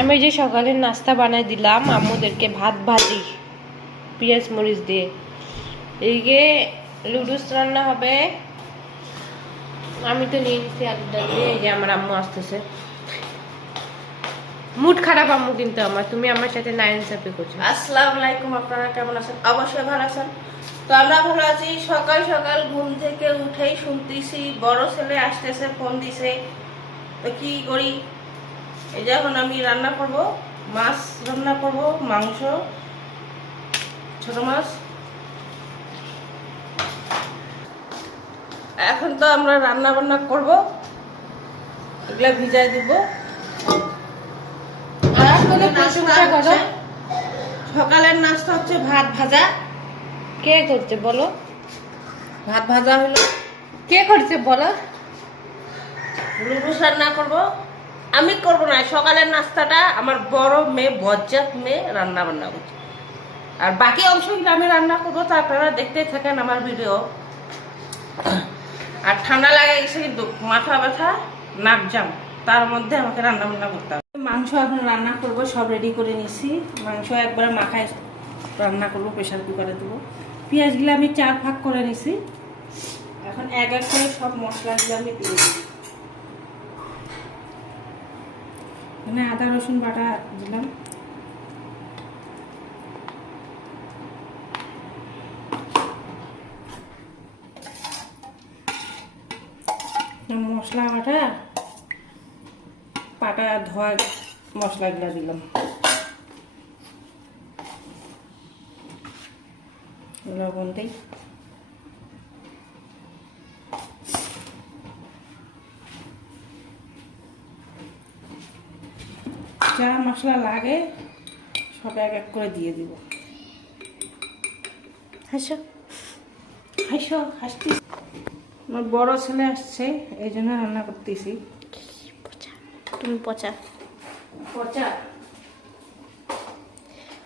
আমি যে সকালে নাস্তা বানাই দিলাম, আম্মুদেরকে ভাত ভাজি, পেঁয়াজ মরিচ দিয়ে। এদিকে লুডুস রান্না হবে, আমি তো নিয়ে নিচ্ছি আলু ডাল দিয়ে, এই যে আমার আম্মু আসতেছে। মুড খারাপ আম্মু কিন্তু আমার, তুমি আমার সাথে নাইন সাপে করছ। আসসালামু আলাইকুম, আপনারা কেমন আছেন? অবশ্যই ভালো আছেন। তো আমরা ভালো আছি, সকাল সকাল ঘুম থেকে উঠেই শুনতেছি, বড় ছেলে আসতেছে, ফোন দিছে। তো কি করি? এই যে এখন আমি রান্না করব মাছ রান্না করব মাংস ছোট মাছ। এখন তো আমরা রান্না বান্না করব এগুলা ভিজাই দিব। সকালের নাস্তা হচ্ছে ভাত ভাজা। কে করছে বলো? ভাত ভাজা হলো। কে করছে বলো? লুডুস রান্না করব। আমি করব না, সকালের নাস্তাটা আমার বড় মেয়ে, বজ্জাত মেয়ে রান্না বান্না করছে। আর বাকি অংশ অংশগুলো আমি রান্না করব, তা আপনারা দেখতে থাকেন আমার ভিডিও আর ঠান্ডা লাগে গেছে কিন্তু মাথা ব্যথা, নাক জাম তার মধ্যে আমাকে রান্না বান্না করতে হবে। মাংস এখন রান্না করব, সব রেডি করে নিছি। মাংস একবারে মাখায় রান্না করব প্রেশার কুকারে দেবো। পেঁয়াজগুলো আমি চার ভাগ করে নিছি। এখন এক এক করে সব মশলাগুলো আমি দিয়ে দিই মানে আদা রসুন বাটা দিলাম। মশলা বাটা পাটা ধোয়া মশলাগুলো দিলাম। লবণ দিই যা মশলা লাগে সব এক এক করে দিয়ে দিব। হাসো। হাসো হাসতি। আমার বড় ছেলে আসছে এই জন্য রান্না করতেছি। তুমি পচা। পচা?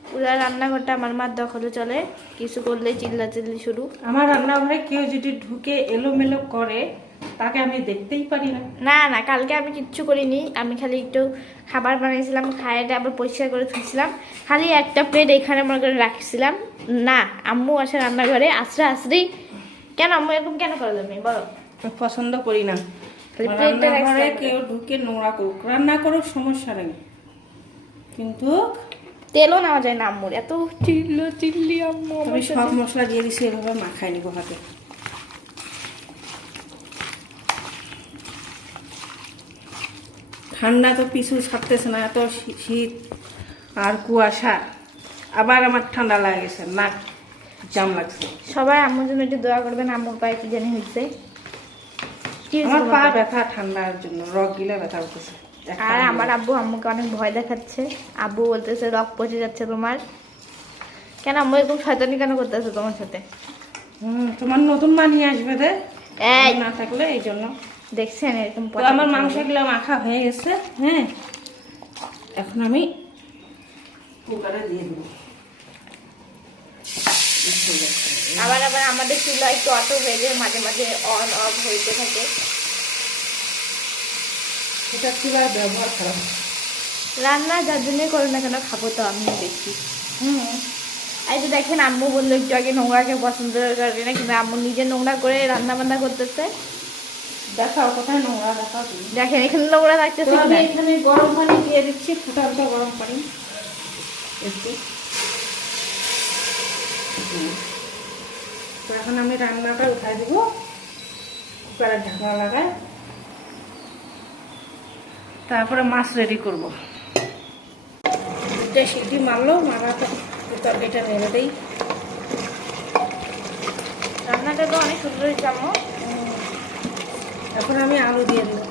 পুরো রান্নাঘরটা আমার মার দখলে চলে কিছু করলে চিল্লা চিল্লি শুরু। আমার রান্নাঘরে কেউ যদি ঢুকে এলোমেলো করে তাকে আমি দেখতেই পারি না। না না কালকে আমি কিচ্ছু করিনি। আমি খালি একটু খাবার বানিয়েছিলাম খাইয়ে আবার পরিষ্কার করে ধুয়েছিলাম খালি একটা প্লেট এখানে মনে করে রাখছিলাম। না আম্মু আসে রান্নাঘরে আশ্রে আশ্রেই কেন আম্মু এরকম কেন করো তুমি বলো। পছন্দ করি না। রান্নাঘরে কেউ ঢুকে নোংরা করুক। রান্না করুক সমস্যা নেই। কিন্তু তেলও নেওয়া যায় না আম্মুর। এত চিল্লো চিল্লি আম্মু আমি সব মশলা দিয়ে দিছি এভাবে মাখাই নিব হাতে। ঠান্ডা তো পিছু ছাড়তেছে না এত শীত আর কুয়াশা। আবার আমার ঠান্ডা লাগেছে নাক জাম লাগছে। সবাই আম্মুর জন্য একটু দোয়া করবেন আম্মুর পায়ে কি জানি হয়েছে আমার পা ব্যথা ঠান্ডার জন্য রক গিলে ব্যথা উঠেছে আর আমার আব্বু আম্মুকে অনেক ভয় দেখাচ্ছে। আব্বু বলতেছে রক পচে যাচ্ছে তোমার। কেন আম্মু এরকম শয়তানি কেন করতেছে তোমার সাথে? হুম, তোমার নতুন মা নিয়ে আসবে এই। না থাকলে এই জন্য। দেখছেন এরকম তো আমার মাংসগুলো মাখা হয়ে গেছে হ্যাঁ। এখন আমি কুকারে দিয়ে দেবো। আবার আবার আমাদের চুলা একটু অটো হয়ে যায় মাঝে মাঝে অন অফ হইতে থাকে। এটা চুলার ব্যবহার খারাপ রান্না যার জন্যই করো না কেন খাব তো আমিও দেখি। হুম। এই যে দেখেন আম্মু বলল একটু আগে নোংরাকে পছন্দ করে না কিন্তু আম্মু নিজে নোংরা করে রান্না বান্না করতেছে। দেখাও কোথায় নোংরা দেখাও দেখেন এখানে নোংরা থাকতেছে আমি এখানে গরম পানি দিয়ে দিচ্ছি ফুটান্ত গরম পানি। একটু। তো এখন আমি রান্নাটা উঠাই দিব। কুকারের ঢাকনা লাগায় তারপরে মাছ রেডি করব। এটা সিটি মারলো মারাটা তরকারিটা নেড়ে দেই। রান্নাটা তো অনেক সুন্দর আম্মু এখন আমি আলু দিয়ে দেবো।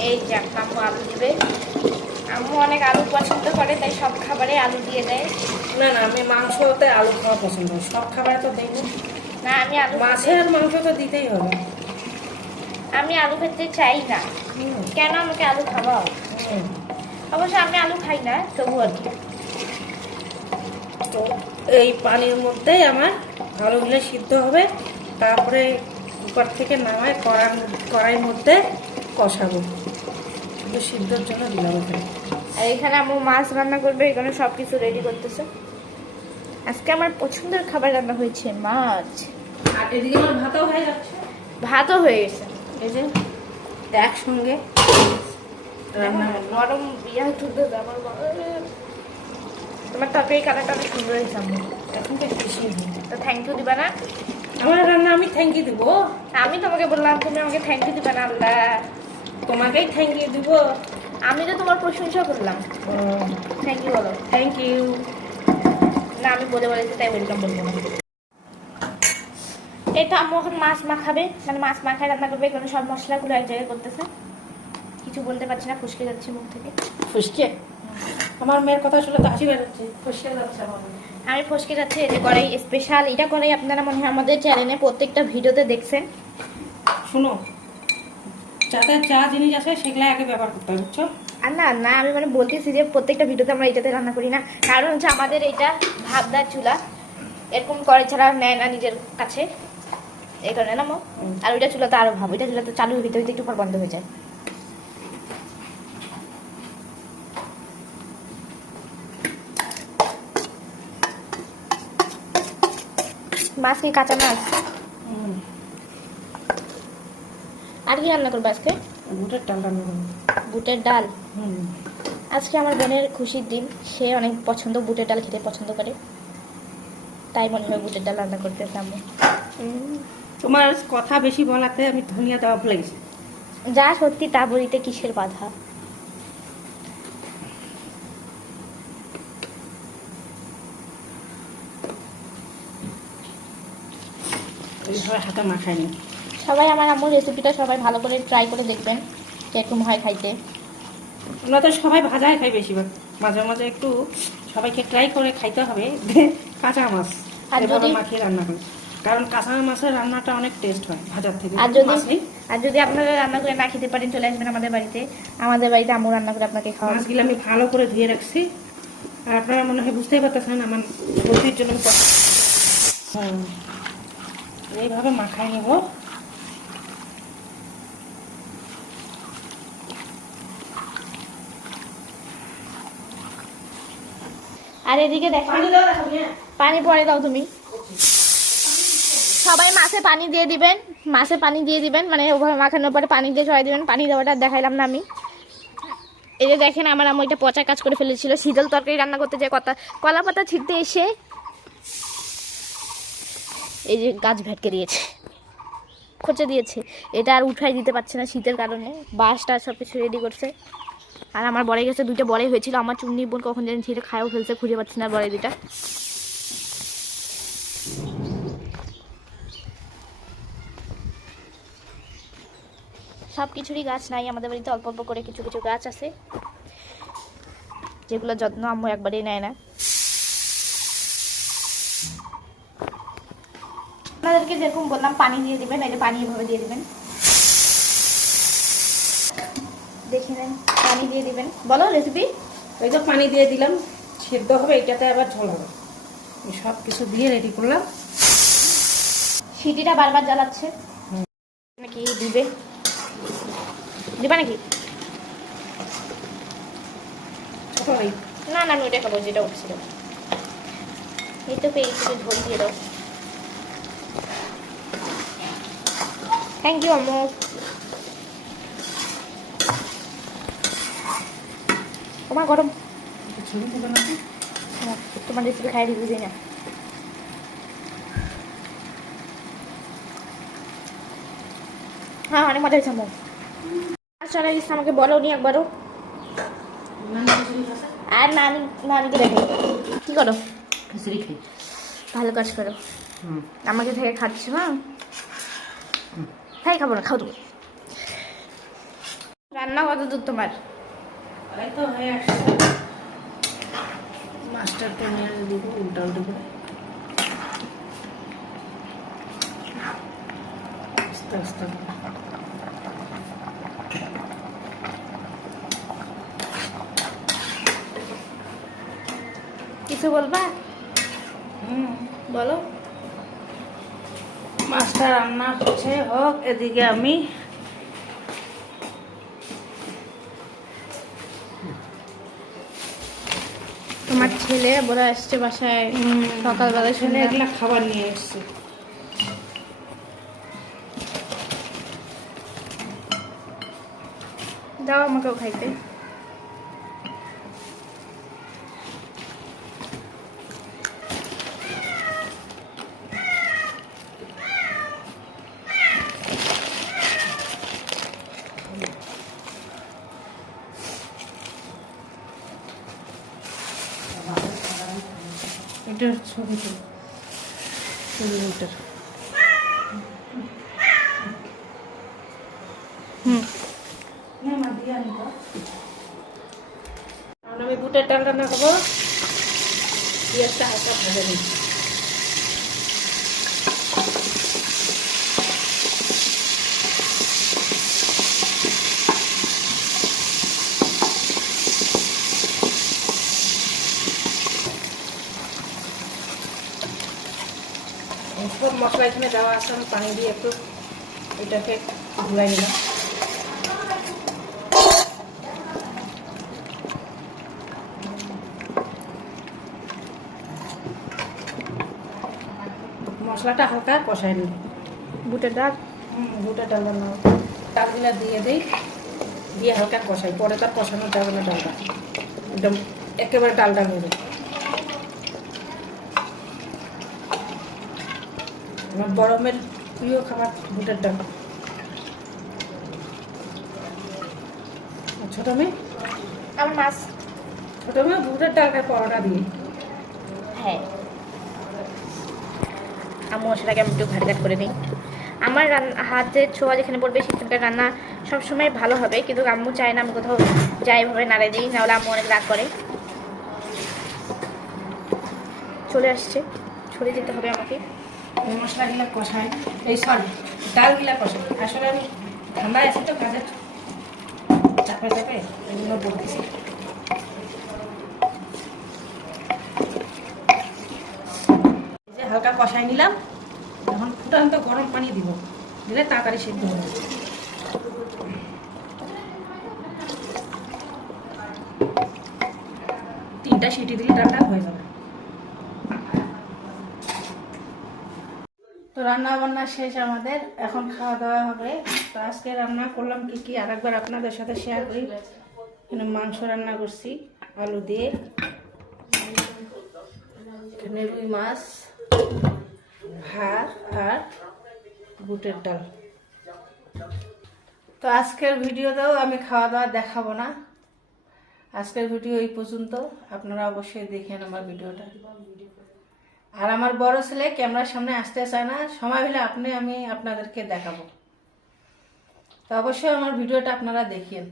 এই যে আম্মু আলু দিবে। আম্মু অনেক আলু পছন্দ করে তাই সব খাবারে আলু দিয়ে দেয়। না না আমি মাংসতে আলু খাওয়া পছন্দ। সব খাবারে তো দেবো না। আমি আলু খেতে- মাছের মাংস তো দিতেই হবে। আমি আলু খেতে চাই না। কেন আমাকে আলু খাওয়াও। অবশ্য আমি আলু খাই না তবু আর কি। তো এই পানির মধ্যেই আমার আলুগুলো সিদ্ধ হবে। তারপরে কুকার থেকে নামায় কড়ার কড়াইয়ের মধ্যে কষাবো। সিদ্ধর জন্য দিলাম এখানে। আর এখানে আম্মু মাছ রান্না করবে এখানে সব কিছু রেডি করতেছে। আজকে আমার পছন্দের খাবার রান্না হয়েছে মাছ। আর এদিকে আমার ভাতও হয়ে যাচ্ছে। ভাতও হয়ে গেছে। এই যে একসঙ্গে। নরম ইয়া তুলতে আমার তোমার তরকারি কালারটা অনেক সুন্দর হয়েছে আম্মু। এখন তো খুশি। তো থ্যাংক ইউ দিবা না? আমার রান্না আমি থ্যাংক ইউ দিব। আমি তোমাকে বললাম তুমি আমাকে থ্যাংক ইউ দিবে না আল্লাহ তোমাকেই থ্যাংক ইউ দিব। আমি তো তোমার প্রশংসা করলাম। থ্যাংক ইউ বলো। থ্যাংক ইউ না আমি বলে বলেছি তাই ওয়েলকাম বলব না তো আম্মু এখন মাছ মাখাবে। মানে মাছ মাখায় রান্না করবে এখানে সব মশলাগুলো এক জায়গায় করতেছে। কিছু বলতে পারছি না ফুসকে যাচ্ছে মুখ থেকে। ফুসকে? আমার মেয়ের কথা শুনে তো হাসি বেরোচ্ছে ফুসকে যাচ্ছে আমার আমি ফসকে যাচ্ছি এটা করাই স্পেশাল এটা করাই আপনারা মনে হয় আমাদের চ্যানেলে প্রত্যেকটা ভিডিওতে দেখছেন। শুনো যাতে যা জিনিস আছে সেগুলো আগে ব্যবহার করতে হবে বুঝছ? আর না না আমি মানে বলতেছি যে প্রত্যেকটা ভিডিওতে আমরা এটাতে রান্না করি না। কারণ হচ্ছে আমাদের এটা ভাবদার চুলা এরকম করে ছাড়া নেয় না নিজের কাছে। এই কারণে না মো? আর ওইটা চুলাতে আরও ভাব ওইটা চুলাতে চালু হইতে একটু পর বন্ধ হয়ে যায়। মাছ কি কাঁচা মাছ। আর কি রান্না করব আজকে? বুটের ডাল রান্না করব। বুটের ডাল। আজকে আমার বোনের খুশির দিন। সে অনেক পছন্দ বুটের ডাল খেতে পছন্দ করে। তাই মনে হয় বুটের ডাল রান্না করতে আমি তোমার কথা বেশি বলাতে আমি ধনিয়া দেওয়া ভুলে গেছি। যা সত্যি তা বলিতে কিসের বাধা? এইভাবে হাতে মাখাই নি সবাই আমার আম্মুর রেসিপিটা সবাই ভালো করে ট্রাই করে দেখবেন কীরকম হয় খাইতে। আমরা তো সবাই ভাজাই খাই বেশিরভাগ। মাঝে মাঝে একটু সবাইকে ট্রাই করে খাইতে হবে কাঁচা মাছ আর যদি- মাখিয়ে রান্না করি। কারণ কাঁচা মাছের রান্নাটা অনেক টেস্ট হয় ভাজার থেকে। আর যদি আর যদি আপনারা রান্না করে না খেতে পারেন চলে আসবেন আমাদের বাড়িতে। আমাদের বাড়িতে আম্মু রান্না করে আপনাকে খাওয়া মাছগুলো আমি ভালো করে ধুয়ে রাখছি। আর আপনারা মনে হয় বুঝতেই পারতেছেন আমার বলতির জন্য আমি হুম। এইভাবে মাখাই নেব। আর এদিকে দেখেন পানি পরে দাও তুমি। সবাই মাছে পানি দিয়ে দিবেন মাছে পানি দিয়ে দিবেন মানে ওভাবে মাখানোর পরে পানি দিয়ে ছড়াই দিবেন পানি দেওয়াটা দেখাইলাম না আমি। এই যে দেখেন আমার আম্মু এটা পচা কাজ করে ফেলেছিল। শীতল তরকারি রান্না করতে যে কথা কলা পাতা ছিটতে এসে এই যে গাছ ভেটকে দিয়েছে। খোঁচে দিয়েছে। এটা আর উঠাই দিতে পারছে না শীতের কারণে। বাঁশটা সব কিছু রেডি করছে। আর আমার বড়ে গেছে দুইটা বড়ে হয়েছিল। আমার চুন্নি বোন কখন জানি ছিঁড়ে খায়ও ফেলছে, খুঁজে পাচ্ছি না বড়ে দুইটা। সব কিছুরই গাছ নাই। আমাদের বাড়িতে অল্প অল্প করে কিছু কিছু গাছ আছে। যেগুলো যত্ন আম্মু একবারেই নেয় না। আপনাদেরকে যেরকম বললাম পানি দিয়ে দিবেন এই যে পানি এভাবে দিয়ে দিবেন। দেখে নেন পানি দিয়ে দিবেন। বলো রেসিপি ওই তো পানি দিয়ে দিলাম সেদ্ধ হবে এটাতে আবার ঝোল হবে। সব কিছু দিয়ে রেডি করলাম। সিটিটা বারবার জ্বালাচ্ছে। নাকি দিবে? দিবা নাকি? না না আমি ওটা খাব যেটা উঠছিল। এই তো পেয়ে ঝোল দিয়ে দাও। থ্যাংক ইউ আম্মু তোমার গরম। হ্যাঁ, তোমার রেসিপি খাই দিতে দিই না হ্যাঁ অনেক মজা হয়েছে আম্মু আচ্ছা ইসলাম আমাকে বলো নি একবারও। আর নানি নানিকে দেখে। কি করো? ভালো কাজ করো। আমাকে থেকে খাচ্ছ না খাই খাব না খাও তুমি। রান্না কত দূর তোমার? তো হয়ে আসছে। দিব উল্টা উল্টো করে আস্তে আস্তে। কিছু বলবা? রান্না হচ্ছে হোক এদিকে আমি তোমার ছেলে বড় আসছে বাসায় সকালবেলা শুনে এগুলো খাবার নিয়ে এসছে। দাও আমাকেও খাইতে। এটা ছবি তো ওইটার হুম। আর আমি বুটের টাকা না করব পেঁয়াজটা হালকা ভাজা নিই সব মশলা এখানে দেওয়া আছে আমি পানি দিয়ে একটু এটাকে ঘুরাই নিলাম। মশলাটা হালকা কষাই নিই বুটের ডাল? দুটো ডাল রান্না ডালগুলা দিয়ে দিই দিয়ে হালকা কষাই। পরে তার কষানো যাবে না ডালটা। একদম একেবারে ডালটা হয়ে যায় আমার গরমের প্রিয় খাবার বুটের ডাল। ছোটো মেয়ে? আমার মাছ। ছোটো মেয়ে বুটের ডালটা পরোটা দিয়ে। হ্যাঁ। আম্মু সেটাকে আমি একটু ঘাটঘাট করে নিই। আমার হাতের ছোঁয়া যেখানে পড়বে সেখানকার রান্না সবসময় ভালো হবে কিন্তু আম্মু চায় না আমি কোথাও যাই ভাবে নাড়ে দিই নাহলে আম্মু অনেক রাগ করে। চলে আসছে। ছড়িয়ে যেতে হবে আমাকে। মশলাগুলো কষাই এই সরি ডালগুলা কষাই আসলে আমি ঠান্ডা আছে তো চাপে চাপে এগুলো বলতেছি। যে হালকা কষাই নিলাম। এখন ফুটান্ত গরম পানি দিব। দিলে তাড়াতাড়ি সিদ্ধ হবে তিনটা সিটি দিলে ডালটা হয়ে যাবে। রান্না বান্না শেষ আমাদের। এখন খাওয়া দাওয়া হবে। তো আজকে রান্না করলাম কি কি? আরেকবার আপনাদের সাথে শেয়ার করি। এখানে মাংস রান্না করছি, আলু দিয়ে। এখানে রুই মাছ, ভাত আর বুটের ডাল। তো আজকের ভিডিওতেও আমি খাওয়া দাওয়া দেখাবো না। আজকের ভিডিও এই পর্যন্ত। আপনারা অবশ্যই দেখেন আমার ভিডিওটা। আর আমার বড় ছেলে ক্যামেরার সামনে আসতে চায় না। সময় হলে আপনি, আমি আপনাদেরকে দেখাবো। তো অবশ্যই আমার ভিডিওটা আপনারা দেখিয়েন